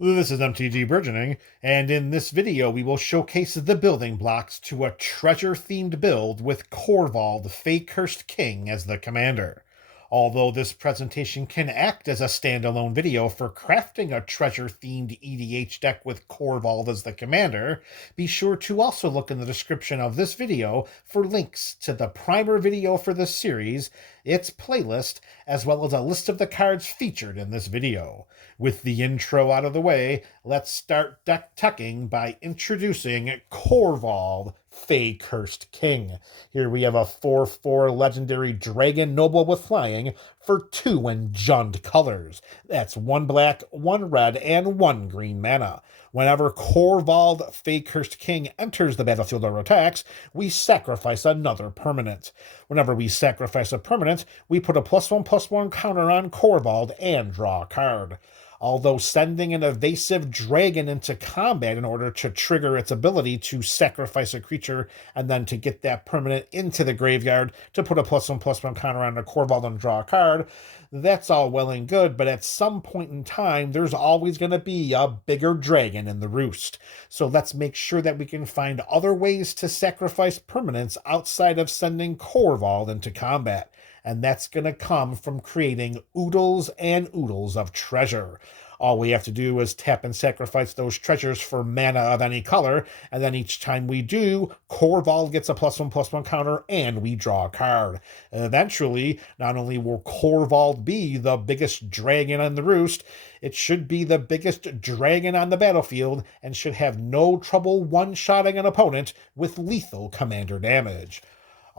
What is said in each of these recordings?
This is MTG Burgeoning, and in this video we will showcase the building blocks to a treasure-themed build with Korvold, the Fae-Cursed King, as the commander. Although this presentation can act as a standalone video for crafting a treasure-themed EDH deck with Korvold as the commander, be sure to also look in the description of this video for links to the primer video for this series, its playlist, as well as a list of the cards featured in this video. With the intro out of the way, let's start deck teching by introducing Korvold, Fae-Cursed King. Here we have a 4/4 legendary Dragon Noble with flying for 2 enjund colors. That's 1 black, 1 red, and 1 green mana. Whenever Korvold, Fae-Cursed King enters the battlefield or attacks, we sacrifice another permanent. Whenever we sacrifice a permanent, we put a +1/+1 counter on Korvold and draw a card. Although sending an evasive dragon into combat in order to trigger its ability to sacrifice a creature and then to get that permanent into the graveyard to put a +1/+1 counter on a Korvold and draw a card, that's all well and good, but at some point in time, there's always going to be a bigger dragon in the roost. So let's make sure that we can find other ways to sacrifice permanents outside of sending Korvold into combat. And that's going to come from creating oodles and oodles of treasure. All we have to do is tap and sacrifice those treasures for mana of any color, and then each time we do, Korvold gets a +1/+1 counter, and we draw a card. Eventually, not only will Korvold be the biggest dragon on the roost, it should be the biggest dragon on the battlefield, and should have no trouble one-shotting an opponent with lethal commander damage.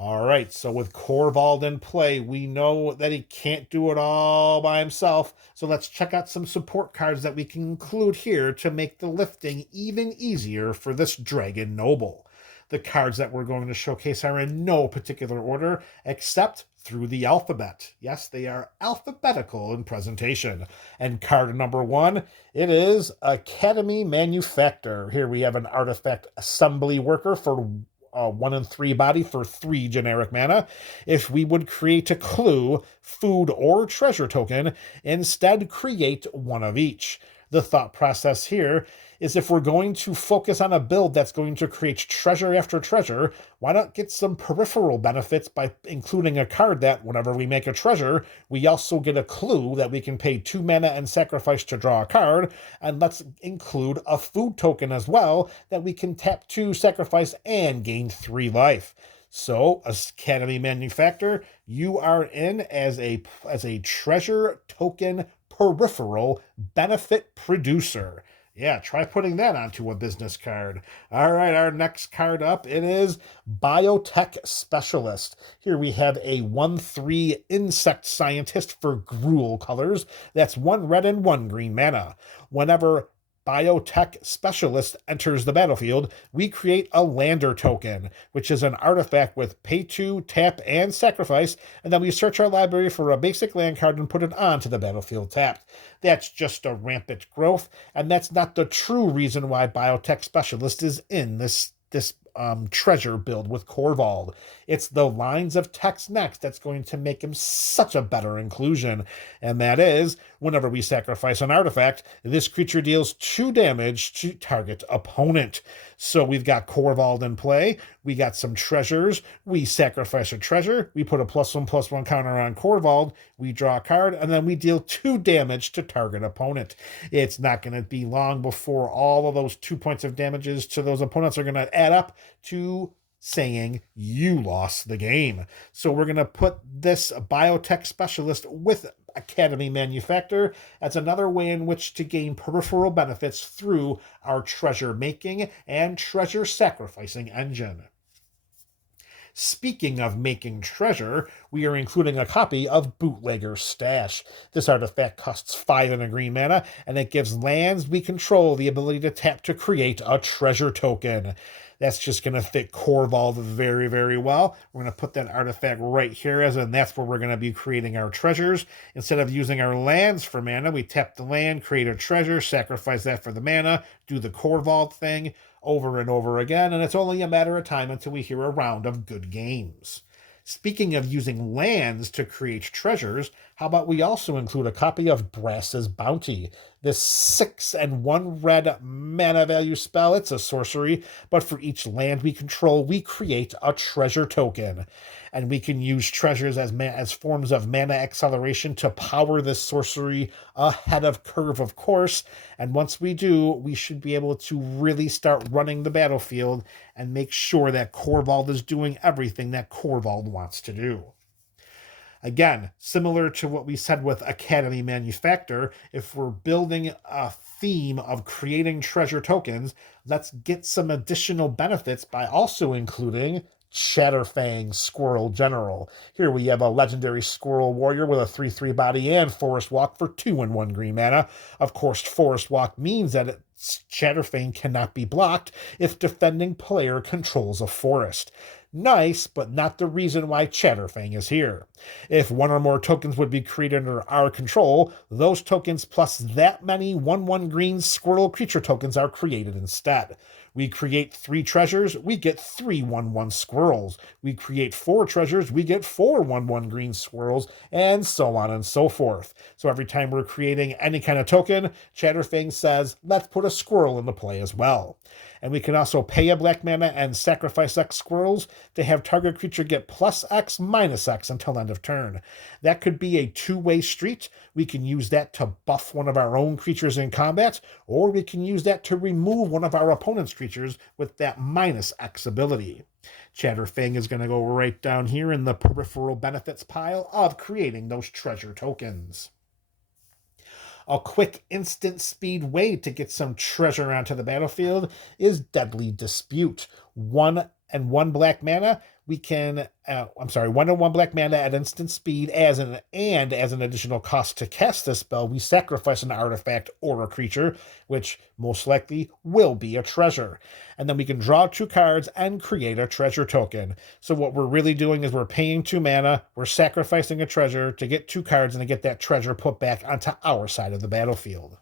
All right, so with Korvold in play, we know that he can't do it all by himself. So let's check out some support cards that we can include here to make the lifting even easier for this Dragon Noble. The cards that we're going to showcase are in no particular order, except through the alphabet. Yes, they are alphabetical in presentation. And card number 1, it is Academy Manufactor. Here we have an artifact assembly worker for 1 and 3 body for 3 generic mana. If we would create a clue, food, or treasure token, instead create one of each. The thought process here is if we're going to focus on a build that's going to create treasure after treasure, why not get some peripheral benefits by including a card that, whenever we make a treasure, we also get a clue that we can pay 2 mana and sacrifice to draw a card, and let's include a food token as well that we can tap to sacrifice and gain 3 life. So, Academy Manufactor, you are in as a treasure token peripheral benefit producer. Yeah, try putting that onto a business card. All right, our next card up, it is Biotech Specialist. Here we have a 1/3 insect scientist for Gruul colors. That's 1 red and 1 green mana. Whenever Biotech Specialist enters the battlefield, we create a Lander token, which is an artifact with pay 2, tap, and sacrifice, and then we search our library for a basic land card and put it onto the battlefield tapped. That's just a rampant growth, and that's not the true reason why Biotech Specialist is in this treasure build with Korvold. It's the lines of text next that's going to make him such a better inclusion, and that is, whenever we sacrifice an artifact, this creature deals 2 damage to target opponent. So we've got Korvold in play, we got some treasures, we sacrifice a treasure, we put a +1/+1 counter on Korvold, we draw a card, and then we deal 2 damage to target opponent. It's not going to be long before all of those 2 points of damages to those opponents are going to add up to saying you lost the game. So we're going to put this Biotech Specialist with Academy Manufactor as another way in which to gain peripheral benefits through our treasure making and treasure sacrificing engine. Speaking of making treasure, we are including a copy of Bootlegger Stash. This artifact costs 5 and a green mana, and it gives lands we control the ability to tap to create a treasure token. That's just going to fit Korvold very, very well. We're going to put that artifact right here, and that's where we're going to be creating our treasures. Instead of using our lands for mana, we tap the land, create a treasure, sacrifice that for the mana, do the Korvold thing over and over again, and it's only a matter of time until we hear a round of good games. Speaking of using lands to create treasures, how about we also include a copy of Brass's Bounty? This 6 and 1 red mana value spell, it's a sorcery, but for each land we control, we create a treasure token. And we can use treasures as forms of mana acceleration to power this sorcery ahead of curve, of course. And once we do, we should be able to really start running the battlefield and make sure that Korvold is doing everything that Korvold wants to do. Again, similar to what we said with Academy Manufactor, if we're building a theme of creating treasure tokens, let's get some additional benefits by also including Chatterfang Squirrel General. Here we have a legendary Squirrel Warrior with a 3/3 body and Forest Walk for 2 and 1 green mana. Of course, Forest Walk means that Chatterfang cannot be blocked if defending player controls a forest. Nice, but not the reason why Chatterfang is here. If one or more tokens would be created under our control, those tokens plus that many 1/1 green squirrel creature tokens are created instead. We create 3 treasures, we get 3 1/1 squirrels. We create 4 treasures, we get 4 1/1 green squirrels, and so on and so forth. So every time we're creating any kind of token, Chatterfang says, let's put a squirrel into play as well. And we can also pay a black mana and sacrifice X squirrels to have target creature get plus X minus X until end of turn. That could be a 2-way street. We can use that to buff one of our own creatures in combat, or we can use that to remove one of our opponent's creatures with that minus X ability. Chatterfang is going to go right down here in the peripheral benefits pile of creating those treasure tokens. A quick instant speed way to get some treasure onto the battlefield is Deadly Dispute. 1 and 1 black mana, we can, 1 and 1 black mana at instant speed as an additional cost to cast this spell, we sacrifice an artifact or a creature, which most likely will be a treasure. And then we can draw 2 cards and create a treasure token. So what we're really doing is we're paying 2 mana, we're sacrificing a treasure to get 2 cards and to get that treasure put back onto our side of the battlefield.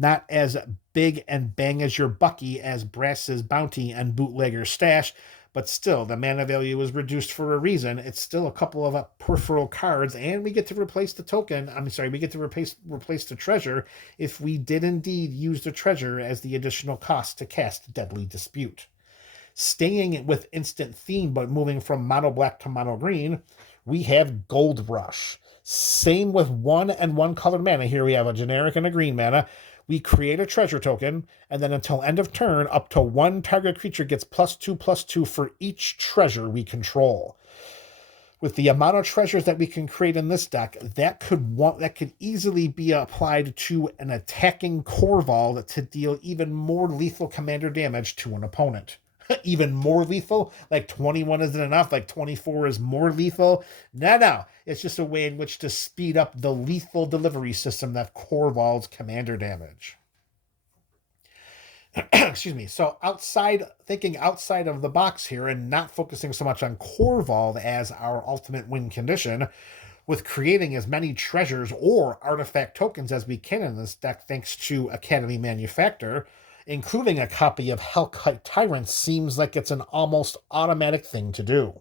Not as big and bang as your Bucky as Brass's Bounty and Bootlegger's Stash, but still, the mana value is reduced for a reason. It's still a couple of peripheral cards, and we get to replace the token. We get to replace the treasure if we did indeed use the treasure as the additional cost to cast Deadly Dispute. Staying with instant theme, but moving from mono black to mono green, we have Gold Rush. Same with 1 and 1 colored mana. Here we have a generic and a green mana. We create a treasure token, and then until end of turn, up to 1 target creature gets +2/+2 for each treasure we control. With the amount of treasures that we can create in this deck, that could easily be applied to an attacking Korvold to deal even more lethal commander damage to an opponent. Even more lethal? Like 21 isn't enough? Like 24 is more lethal? No. It's just a way in which to speed up the lethal delivery system that Korvold's commander damage. Excuse me. So thinking outside of the box here and not focusing so much on Korvold as our ultimate win condition, with creating as many treasures or artifact tokens as we can in this deck thanks to Academy Manufactor, including a copy of Hellkite Tyrant seems like it's an almost automatic thing to do.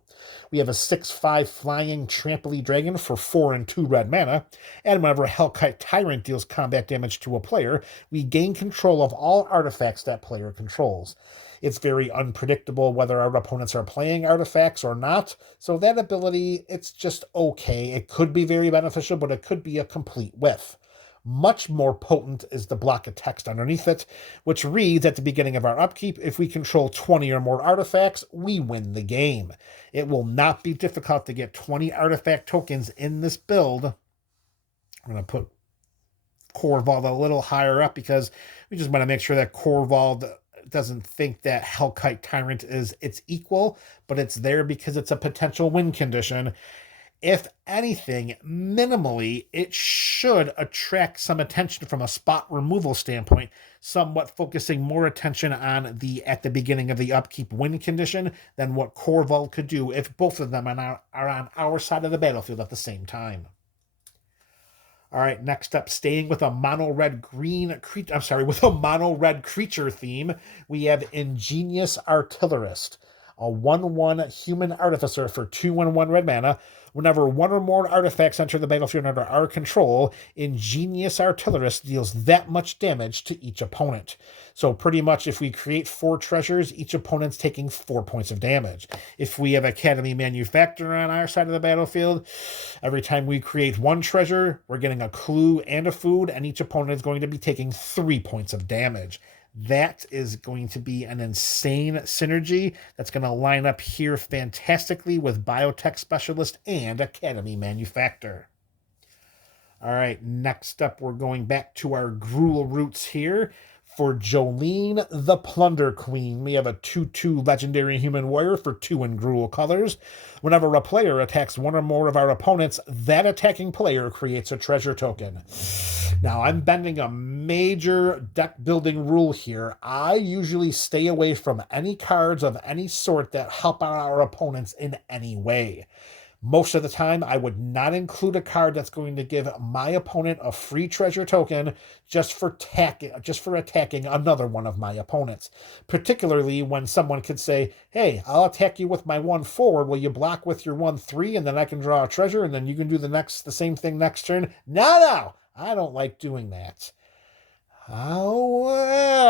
We have a 6/5 flying Trampoline Dragon for 4 and 2 red mana, and whenever Hellkite Tyrant deals combat damage to a player, we gain control of all artifacts that player controls. It's very unpredictable whether our opponents are playing artifacts or not, so that ability, it's just okay. It could be very beneficial, but it could be a complete whiff. Much more potent is the block of text underneath it, which reads at the beginning of our upkeep, if we control 20 or more artifacts, we win the game. It will not be difficult to get 20 artifact tokens in this build. I'm going to put Korvold a little higher up because we just want to make sure that Korvold doesn't think that Hellkite Tyrant is its equal, but it's there because it's a potential win condition. If anything, minimally, it should attract some attention from a spot removal standpoint, somewhat focusing more attention on at the beginning of the upkeep win condition than what Korvold could do if both of them are on our side of the battlefield at the same time. All right, next up, staying with a mono red creature theme, we have Ingenious Artillerist, a 1/1 human artificer for 2 and 1 red mana. Whenever one or more artifacts enter the battlefield under our control, Ingenious Artillerist deals that much damage to each opponent. So pretty much if we create 4 treasures, each opponent's taking 4 points of damage. If we have Academy Manufacturer on our side of the battlefield, every time we create 1 treasure, we're getting a clue and a food, and each opponent is going to be taking 3 points of damage. That is going to be an insane synergy that's going to line up here fantastically with Biotech Specialist and Academy Manufacturer. All right, next up, we're going back to our Gruul roots here. For Jolene, the Plunder Queen, we have a 2/2 Legendary Human Warrior for 2 in Gruul colors. Whenever a player attacks one or more of our opponents, that attacking player creates a treasure token. Now, I'm bending a major deck building rule here. I usually stay away from any cards of any sort that help out our opponents in any way. Most of the time, I would not include a card that's going to give my opponent a free treasure token just for attacking another one of my opponents. Particularly when someone could say, hey, I'll attack you with my 1/4. Will you block with your 1/3? And then I can draw a treasure and then you can do the same thing next turn. No, I don't like doing that. However,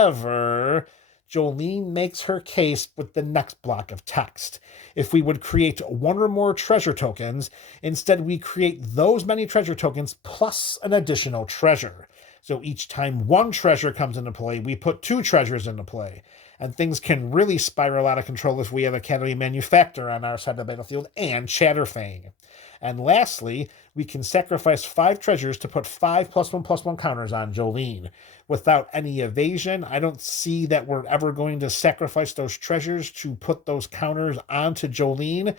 Jolene makes her case with the next block of text. If we would create 1 or more treasure tokens, instead we create those many treasure tokens plus an additional treasure. So each time 1 treasure comes into play, we put 2 treasures into play. And things can really spiral out of control if we have Academy Manufacturer on our side of the battlefield and Chatterfang. And lastly, we can sacrifice 5 treasures to put 5 +1/+1 counters on Jolene. Without any evasion, I don't see that we're ever going to sacrifice those treasures to put those counters onto Jolene.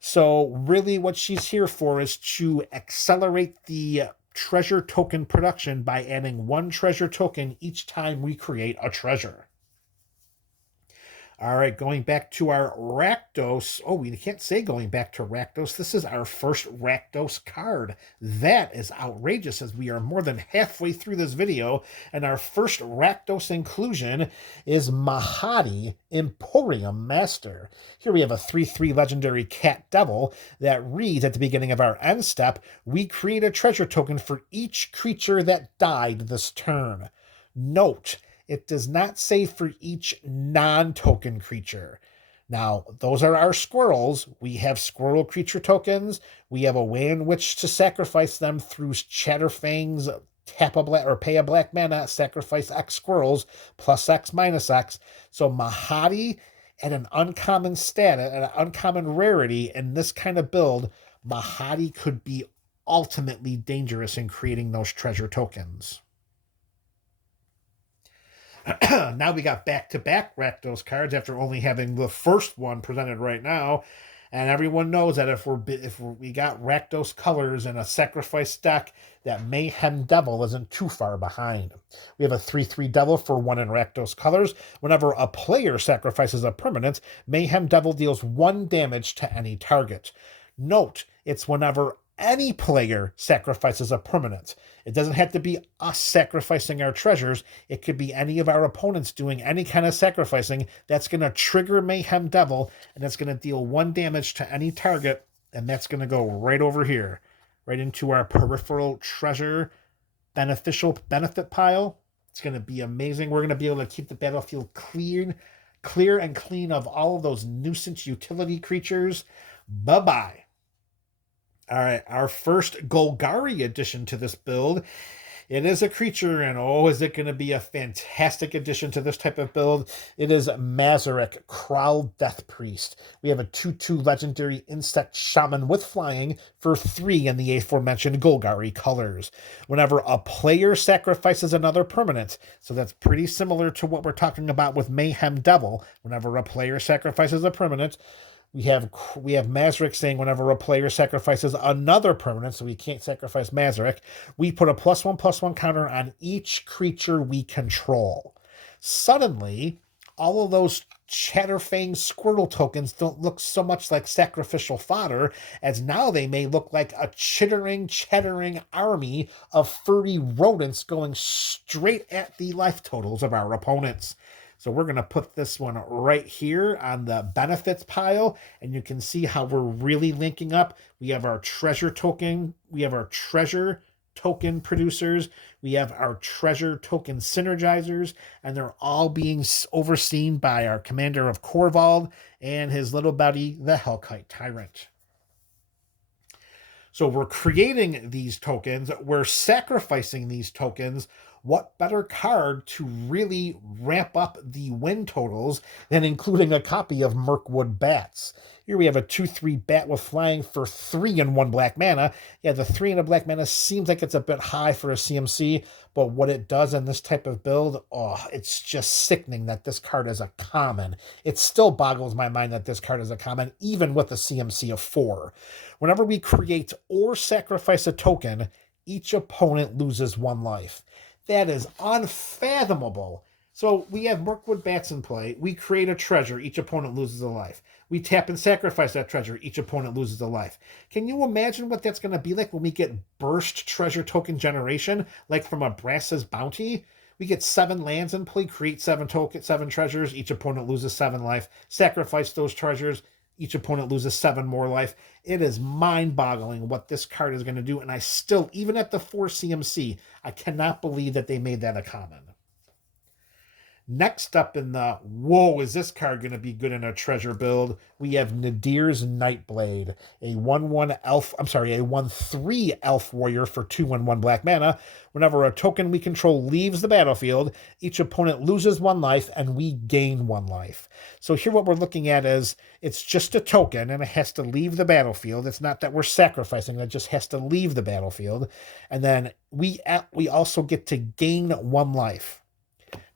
So really what she's here for is to accelerate the treasure token production by adding 1 treasure token each time we create a treasure. All right, going back to our Rakdos. Oh, we can't say going back to Rakdos. This is our first Rakdos card. That is outrageous, as we are more than halfway through this video, and our first Rakdos inclusion is Mahadi, Emporium Master. Here we have a 3/3 legendary Cat Devil that reads at the beginning of our end step, we create a treasure token for each creature that died this turn. Note, it does not say for each non-token creature. Now, those are our squirrels. We have squirrel creature tokens. We have a way in which to sacrifice them through Chatterfang's tap a black or pay a black mana, sacrifice X squirrels, plus X minus X. So Mahadi at an uncommon status, at an uncommon rarity in this kind of build, Mahadi could be ultimately dangerous in creating those treasure tokens. Now we got back-to-back Rakdos cards after only having the first one presented right now. And everyone knows that if we got Rakdos colors in a sacrifice deck, that Mayhem Devil isn't too far behind. We have a 3/3 Devil for 1 in Rakdos colors. Whenever a player sacrifices a permanent, Mayhem Devil deals 1 damage to any target. Note, it's whenever any player sacrifices a permanent. It doesn't have to be us sacrificing our treasures. It could be any of our opponents doing any kind of sacrificing. That's going to trigger Mayhem Devil, and it's going to deal 1 damage to any target, and that's going to go right over here, right into our peripheral treasure benefit pile. It's going to be amazing. We're going to be able to keep the battlefield clear and clean of all of those nuisance utility creatures. Bye-bye. All right, our first Golgari addition to this build. It is a creature, and oh, is it going to be a fantastic addition to this type of build. It is Mazarek, Kraul Death Priest. We have a 2/2 legendary insect shaman with flying for 3 in the aforementioned Golgari colors. Whenever a player sacrifices another permanent, so that's pretty similar to what we're talking about with Mayhem Devil. Whenever a player sacrifices a permanent, we have Mazarek saying whenever a player sacrifices another permanent, so we can't sacrifice Mazarek, we put a +1/+1 counter on each creature we control. Suddenly, all of those Chatterfang Squirtle tokens don't look so much like sacrificial fodder, as now they may look like a chattering army of furry rodents going straight at the life totals of our opponents. So we're going to put this one right here on the benefits pile, and you can see how we're really linking up. We have our treasure token, we have our treasure token producers, we have our treasure token synergizers, and they're all being overseen by our commander of Korvold and his little buddy, the Hellkite Tyrant. So we're creating these tokens, we're sacrificing these tokens. What better card to really ramp up the win totals than including a copy of Mirkwood Bats? Here we have a 2/3 bat with flying for 3 and 1 black mana. Yeah, the 3 and a black mana seems like it's a bit high for a CMC, but what it does in this type of build, oh, it's just sickening that this card is a common. It still boggles my mind that this card is a common, even with a CMC of 4. Whenever we create or sacrifice a token, each opponent loses 1 life. That is unfathomable. So we have Mirkwood Bats in play. We create a treasure. Each opponent loses a life. We tap and sacrifice that treasure. Each opponent loses a life. Can you imagine what that's going to be like when we get burst treasure token generation, like from a Brass's Bounty? We get 7 lands in play, create 7 treasures. Each opponent loses 7 life. Sacrifice those treasures. Each opponent loses 7 more life. It is mind-boggling what this card is going to do, and I still, even at the 4 CMC, I cannot believe that they made that a common. Next up in the, whoa, is this card going to be good in a treasure build? We have Nadir's Nightblade, a 1/3 elf warrior for 2 and 1 black mana. Whenever a token we control leaves the battlefield, each opponent loses 1 life and we gain 1 life. So here what we're looking at is, it's just a token and it has to leave the battlefield. It's not that we're sacrificing, it just has to leave the battlefield. And then we also get to gain 1 life.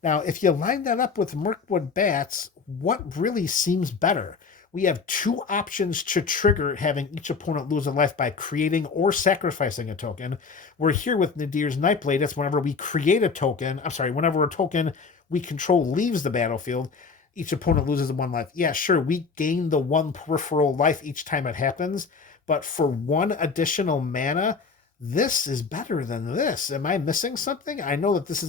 Now, if you line that up with Mirkwood Bats, what really seems better? We have 2 options to trigger having each opponent lose a life by creating or sacrificing a token. We're here with Nadir's Nightblade. That's whenever we create a token, whenever a token we control leaves the battlefield, each opponent loses 1 life. Yeah, sure, we gain the 1 peripheral life each time it happens, but for 1 additional mana, this is better than this. Am I missing something? I know that this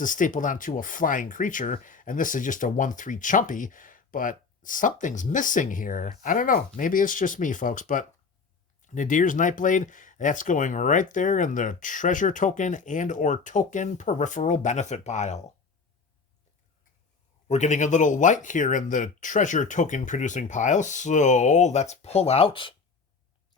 is stapled onto a flying creature, and this is just a 1/3 chumpy, but something's missing here. I don't know. Maybe it's just me, folks, but Nadir's Nightblade, that's going right there in the treasure token and or token peripheral benefit pile. We're getting a little light here in the treasure token producing pile, so let's pull out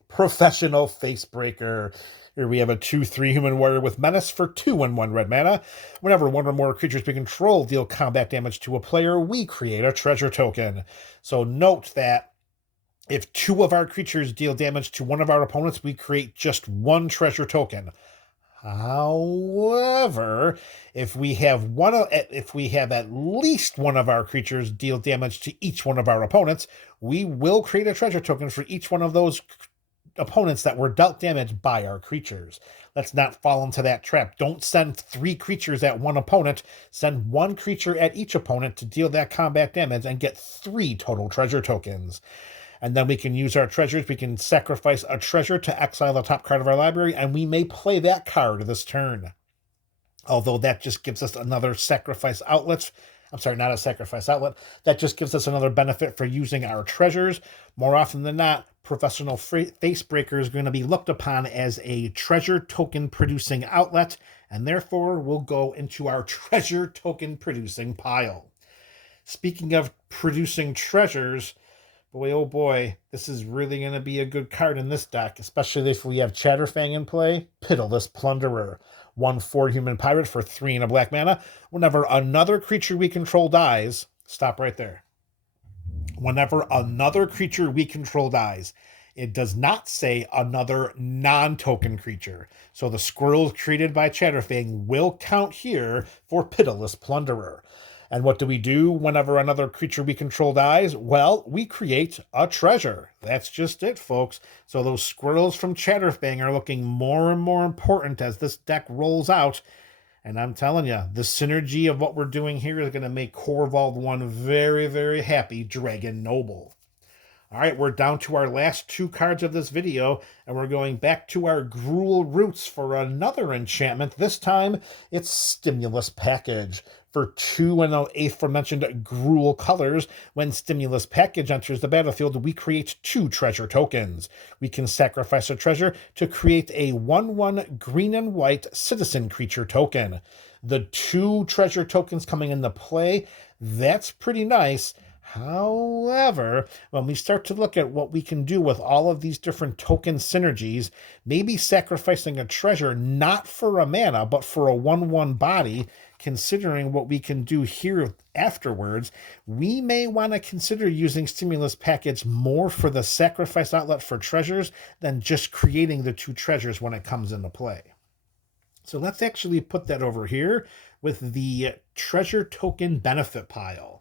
Professional Facebreaker. Here we have a 2/3 human warrior with menace for 2 and 1 red mana. Whenever 1 or more creatures we control deal combat damage to a player, we create a treasure token. So note that if 2 of our creatures deal damage to one of our opponents, we create just 1 treasure token. However, if we have at least one of our creatures deal damage to each one of our opponents, we will create a treasure token for each one of those opponents that were dealt damage by our creatures. Let's not fall into that trap. Don't send 3 creatures at 1 opponent. Send 1 creature at each opponent to deal that combat damage and get 3 total treasure tokens. And then we can use our treasures. We can sacrifice a treasure to exile the top card of our library, and we may play that card this turn. Although that just gives us another sacrifice outlet. I'm sorry, not a sacrifice outlet. That just gives us another benefit for using our treasures. More often than not, Professional Facebreaker is going to be looked upon as a treasure token producing outlet, and therefore will go into our treasure token producing pile. Speaking of producing treasures, boy, oh boy, this is really going to be a good card in this deck, especially if we have Chatterfang in play. Pitiless Plunderer. 1/4 human pirate for 3 and a black mana. Whenever another creature we control dies, stop right there. Whenever another creature we control dies, it does not say another non-token creature. So the squirrels created by Chatterfang will count here for Pitiless Plunderer. And what do we do whenever another creature we control dies? Well, we create a treasure. That's just it, folks. So those squirrels from Chatterfang are looking more and more important as this deck rolls out. And I'm telling you, the synergy of what we're doing here is going to make Korvold one very, very happy Dragon Noble. All right, we're down to our last 2 cards of this video, and we're going back to our Gruul roots for another enchantment. This time, it's Stimulus Package. For 2 and the aforementioned Gruul colors, when Stimulus Package enters the battlefield, we create 2 treasure tokens. We can sacrifice a treasure to create a 1/1 green and white citizen creature token. The 2 treasure tokens coming into play, that's pretty nice. However, when we start to look at what we can do with all of these different token synergies, maybe sacrificing a treasure not for a mana, but for a 1/1 body, considering what we can do here afterwards, we may want to consider using Stimulus Package more for the sacrifice outlet for treasures than just creating the 2 treasures when it comes into play. So let's actually put that over here with the treasure token benefit pile.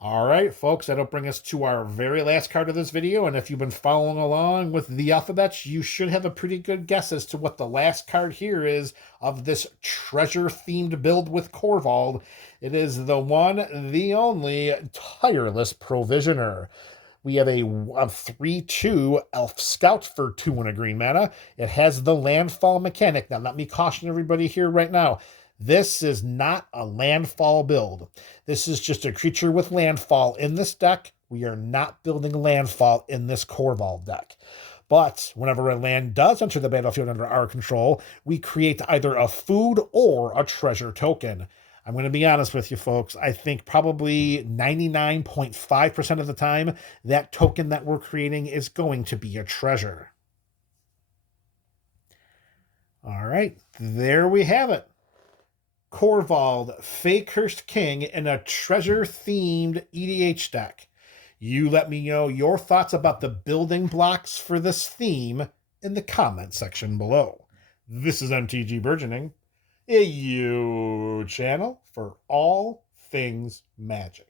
All right, folks, that'll bring us to our very last card of this video. And if you've been following along with the alphabets, you should have a pretty good guess as to what the last card here is of this treasure-themed build with Korvold. It is the one, the only, Tireless Provisioner. We have a 3/2 Elf Scout for 2 and a green mana. It has the landfall mechanic. Now, let me caution everybody here right now. This is not a landfall build. This is just a creature with landfall in this deck. We are not building landfall in this Korvold deck. But whenever a land does enter the battlefield under our control, we create either a food or a treasure token. I'm going to be honest with you, folks. I think probably 99.5% of the time, that token that we're creating is going to be a treasure. All right, there we have it. Korvold, Fae-Cursed King in a treasure-themed EDH deck. You let me know your thoughts about the building blocks for this theme in the comment section below. This is MTG Burgeoning, a channel for all things Magic.